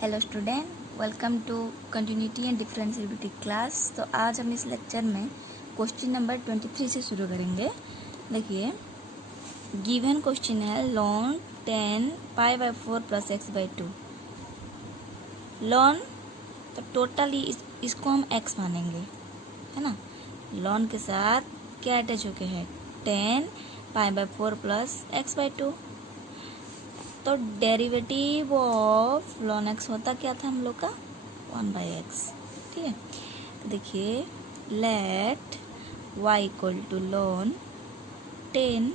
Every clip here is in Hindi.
Hello student, welcome to continuity and differentiability class. तो आज हम इस लेक्चर में क्वेश्चन नंबर 23 से शुरू करेंगे। देखिए, गिवन क्वेश्चन है ln 10 π/4 प्लस x/2। ln तो टोटली इसको हम x मानेंगे, है ना। ln के साथ क्या अटैच होके है 10 π/4 प्लस x/2। तो डेरिवेटिव ऑफ ln x होता क्या था हम लोग का 1/x। ठीक है, तो देखिए let y equal to ln 10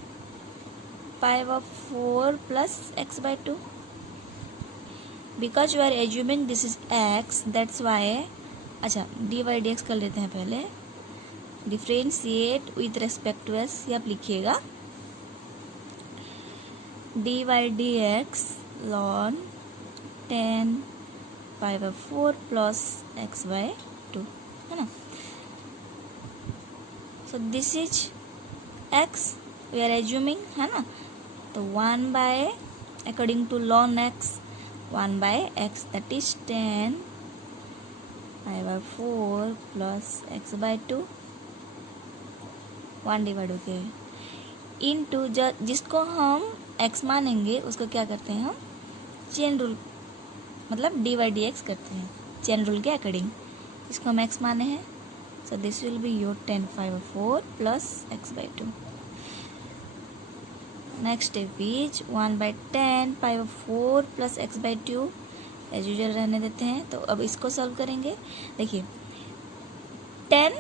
π/4 plus x/2। Because you are assuming this is x, that's Y. अच्छा, dy/dx कर लेते हैं पहले। Differentiate with respect to x, ये आप लिखिएगा dy/dx ln 10 π/4 प्लस x/2, है ना। So this is x, we are assuming, है ना। तो 1 according to ln x 1/x, that is 10 π/4 plus x/2। 1 divide हो गया इनटू जिसको हम x मानेंगे उसको क्या करते हैं हम चेन रूल, मतलब dy/dx करते हैं चेन रूल के अकॉर्डिंग। इसको हम x माने हैं, so this will be your 10 π/4 plus x/2। Next step is 1/10 π/4 plus x/2, as usual रहने देते हैं। तो अब इसको सॉल्व करेंगे। देखिए 10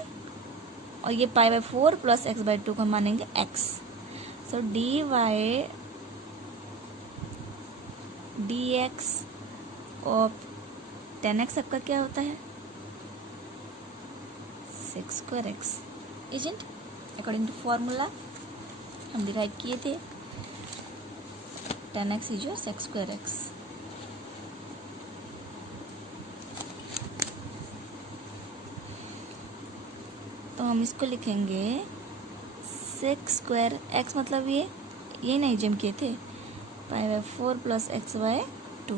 और ये π/4 प्लस x/2 को मानेंगे x। So dx of 10x आपका क्या होता है sec²x, isn't according to formula हम डिराइव किए थे 10x इज योर sec²x। तो हम इसको लिखेंगे sec²x, मतलब ये नहीं जम किए थे π/4 प्लस x/2।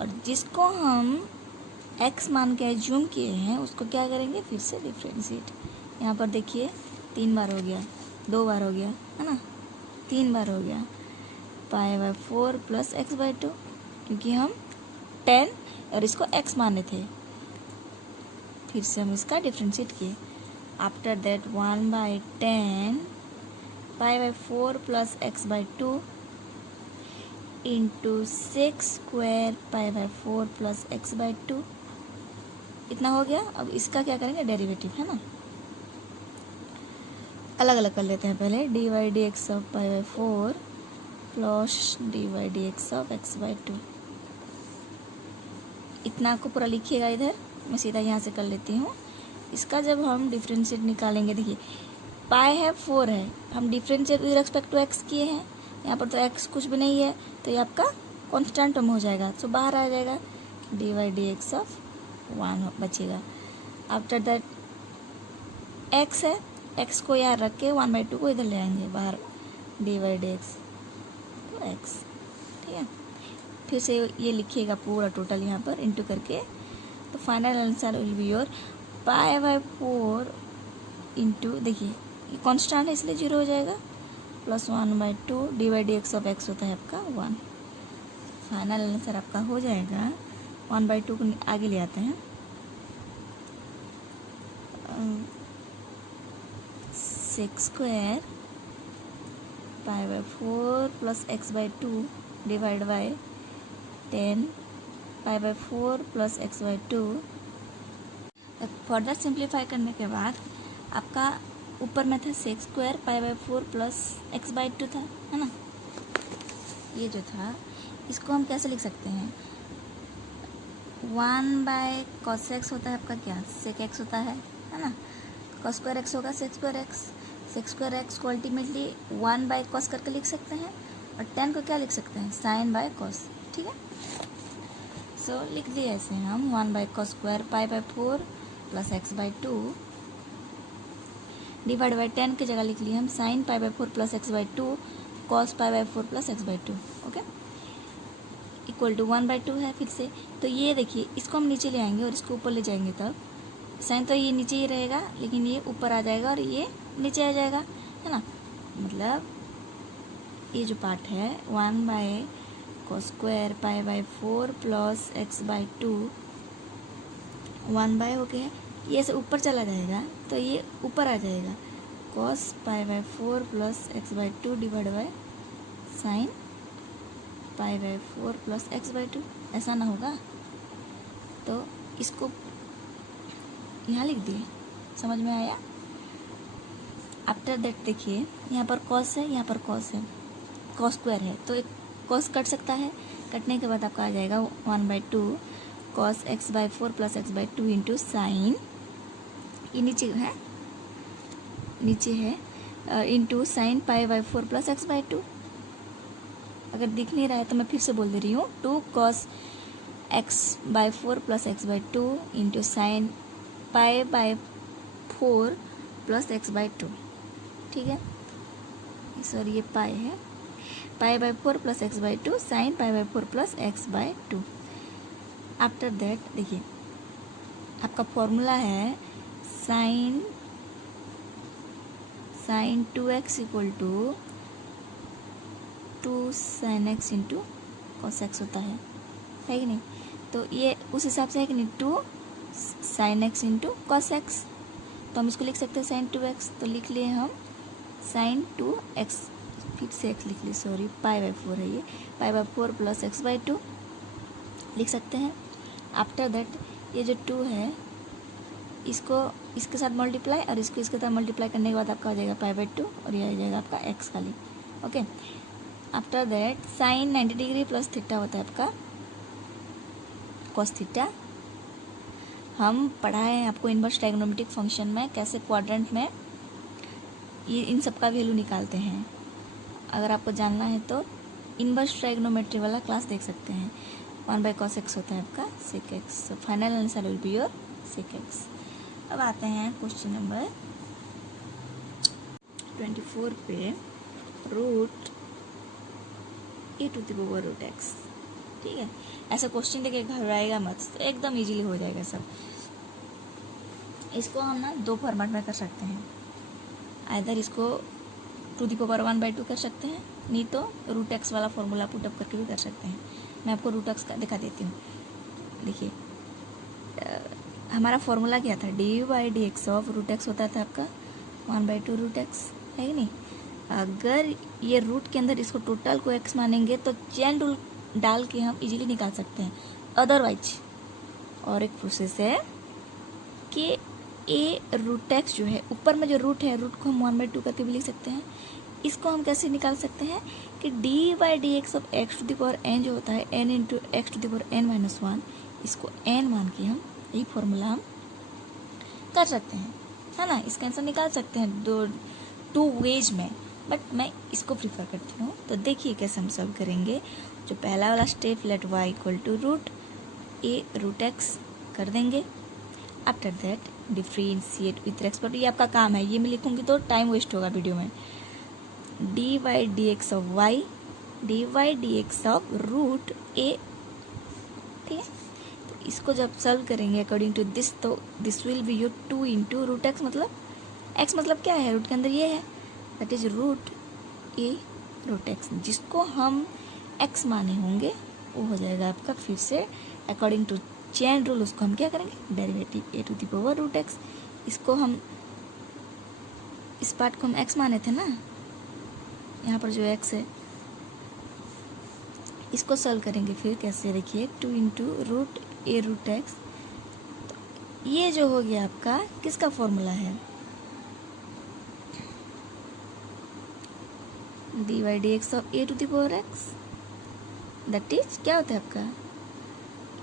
और जिसको हम x मान के एज्यूम किए हैं उसको क्या करेंगे फिर से डिफ्रेंशिएट। यहाँ पर देखिए 3 बार हो गया, 2 बार हो गया, है ना, 3 बार हो गया π/4 प्लस x/2, क्योंकि हम 10 और इसको x माने थे। फिर से हम इसका डिफ्रेंशिएट किए। After that 1/10 π/4 plus x/2 into sec² π/4 plus x/2, इतना हो गया। अब इसका क्या करेंगे डेरिवेटिव, है ना। अलग अलग कर लेते हैं पहले। dy/dx of π/4 plus dy/dx of x/2, इतना को पूरा लिखिएगा इधर। मैं सीधा यहाँ से कर लेती हूँ। इसका जब हम डिफ्रेंशिएट निकालेंगे, देखिए पाई है 4 है, हम differentiate with respect to x किए हैं। यहाँ पर तो x कुछ भी नहीं है, तो ये आपका कांस्टेंट टर्म हो जाएगा, सो बाहर आ जाएगा dy/dx ऑफ 1 बचेगा। आफ्टर दैट x है, x को यहाँ रख के 1/2 को इधर ले आएंगे बाहर, dy/dx तो x। ठीक है, फिर से ये लिखिएगा पूरा टोटल यहाँ पर इंटू करके। तो final answer will be your π/4 into, देखिए ये कांस्टेंट है इसलिए 0 हो जाएगा, प्लस 1/2 dy/dx ऑफ x होता है आपका 1। फाइनल आंसर आपका हो जाएगा 1/2 को आगे ले आते हैं, sec² π/4 plus x/2 divide by 10 π/4 plus x/2। Further simplify करने के बाद आपका ऊपर में था sec² π/4 प्लस x/2 था, है ना। ये जो था इसको हम कैसे लिख सकते हैं, 1/cos x होता है आपका क्या sec x होता है ना। cos² x होगा sec²x। sec²x को अल्टीमेटली 1/cos करके लिख सकते हैं, और 10 को क्या लिख सकते हैं sin/cos। ठीक है, सो लिख दिए ऐसे हम 1/cos² π/4 plus x/2 divide by 10 की जगह लिख लिए हम sin π/4 plus x/2 cos π/4 plus x/2। Okay, equal to 1/2 है फिर से। तो ये देखिए, इसको हम नीचे ले आएंगे और इसको ऊपर ले जाएंगे, तब साइन तो ये नीचे ही रहेगा, लेकिन ये ऊपर आ जाएगा और ये नीचे आ जाएगा, है ना। मतलब ये जो पार्ट है 1/cos² π/4 प्लस x/2 1 हो गया, ये से ऊपर चला जाएगा तो ये ऊपर आ जाएगा cos π/4 plus x/2 divide by sine π/4 plus x/2। ऐसा ना होगा तो इसको यहाँ लिख दिए, समझ में आया। आफ्टर दैट देखिए, यहाँ पर cos है, यहाँ पर cos है, cos² है, तो एक cos कट सकता है, कटने के बाद आपका आ जाएगा 1/2 cos x/4 plus x/2 into sign, ये नीचे है इंटू साइन π/4 प्लस x/2। अगर दिख नहीं रहा है तो मैं फिर से बोल दे रही हूँ, 2 cos x/4 plus x/2 into sine π/4 plus x/2, ठीक है। सॉरी, ये पाई है, π/4 plus x/2 sine π/4 plus x/2। After that देखिए, आपका फॉर्मूला है sine 2x equal to 2 sin x into cos x होता है कि नहीं। तो ये उस हिसाब से है कि नहीं, 2 sin x into cos x, तो हम इसको लिख सकते हैं sin 2x, तो लिख लिए हम sin 2x, फिर से x लिख लिए, सॉरी, π/4 है ये, π/4 प्लस x/2 लिख सकते हैं। आफ्टर दैट ये जो 2 है, इसको इसके साथ मल्टीप्लाई और इसको इसके साथ मल्टीप्लाई करने के बाद आपका आ जाएगा π/2 और ये आ जाएगा आपका x खाली, okay. After that sine 90 degree plus theta होता है आपका cos थीटा। हम पढ़ाए हैं आपको इनवर्स ट्राइगोनोमेट्रिक फंक्शन में कैसे क्वाड्रेंट में ये इन सब का वैल्यू निकालते हैं। अगर आपको जानना है तो इनवर्स ट्राइगोनोमेट्री वाला क्लास देख सकते हैं। 1/cos x होता है आपका sec x, so final answer will be your sec x। अब आते हैं क्वेश्चन नंबर 24 पे, √a⁴x, ठीक है। ऐसा क्वेश्चन लेके घबराएगा मत, तो एकदम इजीली हो जाएगा सब। इसको हम ना दो फॉर्मेट में कर सकते हैं, आइदर इसको 2⁻1/2 कर सकते हैं, नहीं तो √x वाला फॉर्मूला पुटअप करके भी कर सकते हैं। मैं आपको √x का दिखा देती हूँ। देखिए, हमारा फॉर्मूला क्या था, dy/dx ऑफ √x होता था आपका 1/2 √x, है कि नहीं। अगर ये रूट के अंदर इसको टोटल को x मानेंगे तो चेन रूल डाल के हम इजीली निकाल सकते हैं। अदरवाइज और एक प्रोसेस है कि a√x जो है, ऊपर में जो रूट है, रूट को हम 1/2 करके भी लिख सकते हैं। इसको हम कैसे निकाल सकते हैं कि dy/dx ऑफ x⁴n जो होता है n इंटू x⁴n-1, इसको n मान के हम यही फॉर्मूला हम कर सकते हैं, है ना। इसका आंसर निकाल सकते हैं टू वेज में, बट मैं इसको प्रीफर करती हूँ। तो देखिए कैसे हम सॉल्व करेंगे। जो पहला वाला step, let y equal to √a√x कर देंगे। After that differentiate with respect, ये आपका काम है, ये मैं लिखूँगी तो टाइम वेस्ट होगा वीडियो में। dy/dx of y, dy/dx of √a, ठीक है। तो इसको जब सॉल्व करेंगे अकॉर्डिंग टू दिस, तो this will be your 2 into √x, मतलब x मतलब क्या है, रूट के अंदर ये है, दैट इज √a√x, जिसको हम x माने होंगे वो हो जाएगा आपका फिर से अकॉर्डिंग टू चेन रूल, उसको हम क्या करेंगे, डेरिवेटिव a⁴√x। इसको हम, इस पार्ट को हम x माने थे ना, यहाँ पर जो x है, इसको सॉल्व करेंगे फिर कैसे, देखिए 2 इंटू √a√x। ये जो हो गया आपका किसका फॉर्मूला है, dy/dx of a⁴x, that is क्या होता है आपका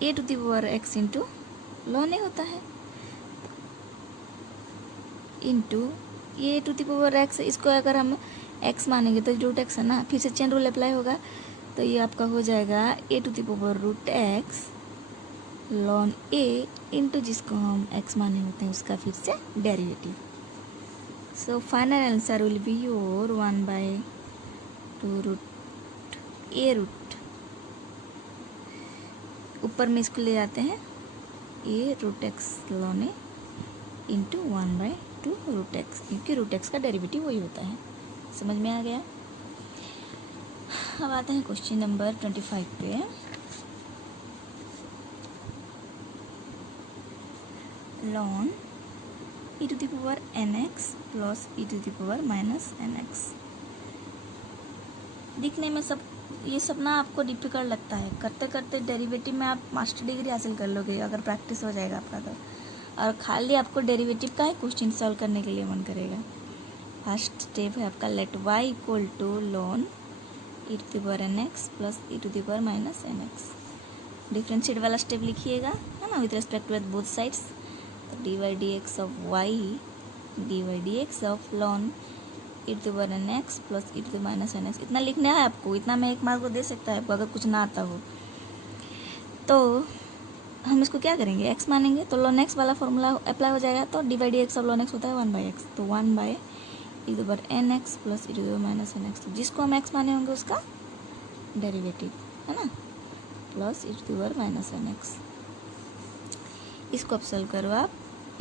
a⁴x इंटू ln a होता है, इंटू a⁴x। इसको अगर हम x मानेंगे तो √x है ना, फिर से चेन रूल अप्लाई होगा, तो ये आपका हो जाएगा a⁴√x ln a इंटू जिसको हम x माने होते हैं उसका फिर से derivative. So final answer will be your 1/2 √a ऊपर में इसको ले जाते हैं ए रूट एक्स ln ए इंटू 1/2 रूट एक्स, क्योंकि रूट एक्स का डेरिवेटिव वही होता है। समझ में आ गया। अब आते हैं क्वेश्चन नंबर 25 पे। ln e to the power nx plus e to the power minus nx। दिखने में ये सब ना आपको डिफिकल्ट लगता है, करते करते डेरिवेटिव में आप मास्टर डिग्री हासिल कर लोगे अगर प्रैक्टिस हो जाएगा आपका तो। और खाली आपको डेरिवेटिव का ही क्वेश्चन सॉल्व करने के लिए मन करेगा। फर्स्ट स्टेप है आपका let y equal to ln e to the power nx plus e to the power minus nx। Differentiate वाला स्टेप लिखिएगा, है ना, with respect to both sides. तो dy dx of y dy dx of ln e to the power nx plus e to the minus nx। इतना लिखना है आपको, इतना मैं 1 मार्क को दे सकता है आपको अगर कुछ ना आता हो। तो हम इसको क्या करेंगे, x मानेंगे तो ln x वाला फॉर्मूला अप्लाई हो जाएगा। तो dy dx of ln x होता है 1/x, तो 1/e to the power nx plus e to the power minus nx। तो जिसको हम x माने होंगे उसका डेरिवेटिव, है ना, plus e to the power minus nx। इसको अब सॉल्व करो आप,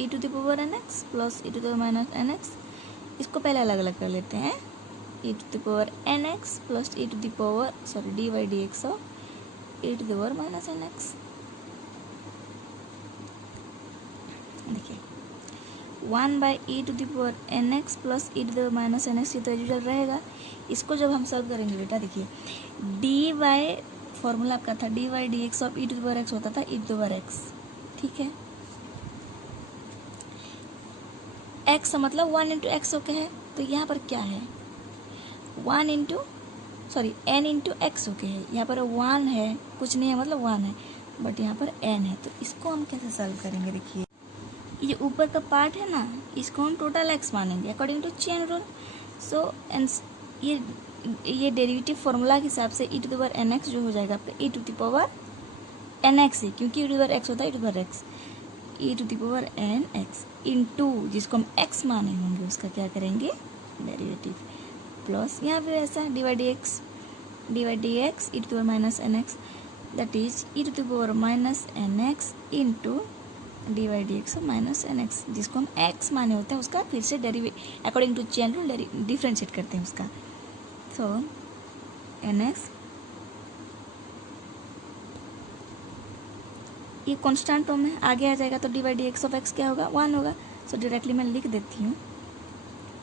e to the power nx plus e to the power minus nx। इसको पहले अलग अलग कर लेते हैं, e to the power nx plus e to the power dy dx of e to the power minus nx। देखिए 1/e to the power nx plus e to the power minus nx, ये तो यूजुअल रहेगा। इसको जब हम सॉल्व करेंगे बेटा, देखिए dy फॉर्मूला आपका था dy dx of e to the power x होता था e to the power x, ठीक है। x मतलब 1 इंटू एक्स ओके है, तो यहाँ पर क्या है 1 into n into x okay है। यहाँ पर 1 है, कुछ नहीं है मतलब 1 है, बट यहाँ पर n है। तो इसको हम कैसे सॉल्व करेंगे, देखिए ये ऊपर का पार्ट है ना, इसको हम टोटल x मानेंगे according to chain rule. So ये डेरिवेटिव फॉर्मूला के हिसाब से e to the power nx जो हो जाएगा आपका e to the power nx है, क्योंकि e to the power x होता है e to the power x, e to the power nx into जिसको हम x माने होंगे उसका क्या करेंगे डेरिवेटिव, प्लस यहाँ पे ऐसा dy dx e to the power minus nx, that is e to the power minus nx into dy dx of minus nx, जिसको हम x माने होते हैं उसका फिर से derivative according to chain rule differentiate करते हैं उसका। सो nx ये कांस्टेंट फॉर्म में आगे आ जाएगा, तो dy dx ऑफ x क्या होगा 1 होगा। सो डायरेक्टली मैं लिख देती हूँ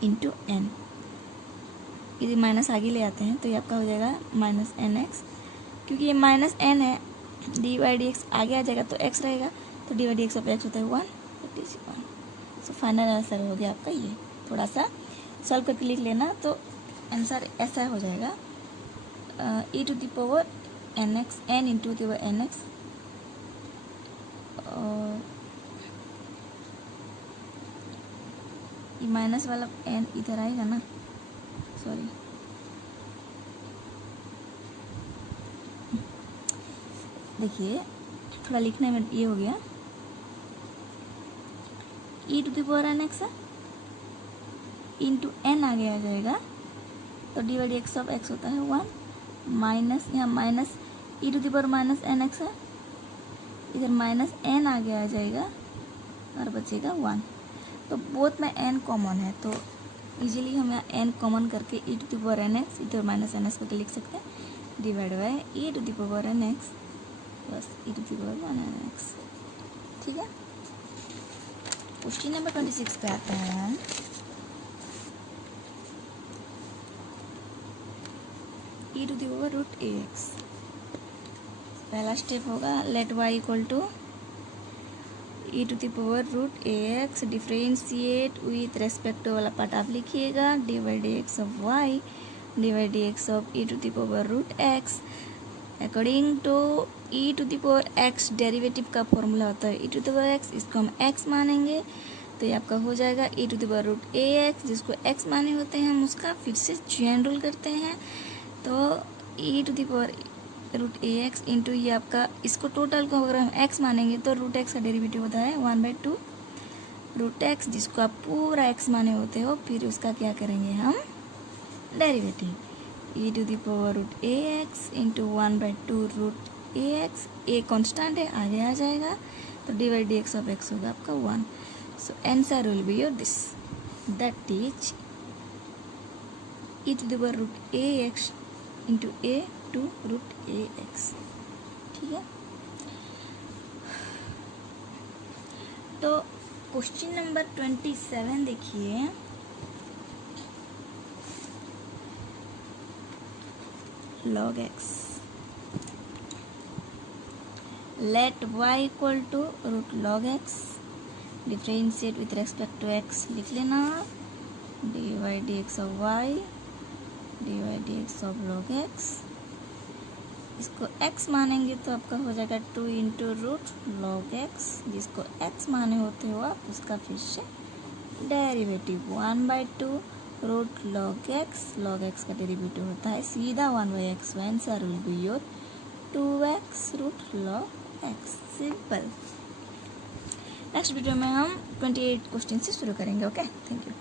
इंटू n, यदि माइनस आगे ले आते हैं तो ये आपका हो जाएगा माइनस nx, क्योंकि ये माइनस n है, dy dx आगे आ जाएगा तो x रहेगा, तो dy dx ऑफ x होता है 1, that is 1। So final answer हो गया आपका ये। थोड़ा सा सॉल्व करके लिख लेना तो आंसर ऐसा हो जाएगा e to the power nx n into the power nx, और ये माइनस वाला n इधर आएगा ना, सॉरी देखिए थोड़ा लिखने में ये हो गया, e to the power nx है इंटू n आगे आ जाएगा, तो dy dx ऑफ x होता है 1 माइनस, यहाँ minus e to the power minus nx है, इधर माइनस n आगे आ जाएगा और बचेगा 1। तो बोथ में n कॉमन है, तो इजीली हम यहाँ n कॉमन करके e to the power nx इधर माइनस nx करके लिख सकते हैं, divide by e to the power nx plus e to the power nx, ठीक है। क्वेश्चन नंबर 26 पे आते हैं हम। e to the power root ax, पहला स्टेप होगा let y equal to e to the power root ax, differentiate with respect to वाला पार्ट आप लिखिएगा, dy dx of y dy dx of e to the power root x according to e to the power x derivative का फॉर्मूला होता है e to the power x, इसको हम x मानेंगे तो ये आपका हो जाएगा e to the power root ax, जिसको x माने होते हैं हम उसका फिर से चेन रूल करते हैं, तो e to the power root ax into ये आपका, इसको टोटल को अगर हम x मानेंगे तो रूट x का डेरिवेटिव होता है 1/2 रूट x, जिसको आप पूरा x माने होते हो, फिर उसका क्या करेंगे हम derivative e to the power root ax into 1/2 root A X, A constant है, आगे आ जाएगा तो dy dx ऑफ x होगा आपका 1. So answer will be your this, that is e to the power root A X into A two root A X. ठीक है, तो क्वेश्चन नंबर 27 देखिए. log x, let y equal to root log x, differentiate with respect to x लिख लेना, dy dx of y, dy dx of log x. इसको x मानेंगे तो आपका हो जाएगा 2 इंटू रूट log x, जिसको x माने होते हो आप उसका फिर से डेरिवेटिव 1/2 रूट log x का डेरिवेटिव होता है सीधा 1/x. Answer will be your 2x root log x. Simple. Next video में हम 28 क्वेश्चन से शुरू करेंगे. Okay, thank you.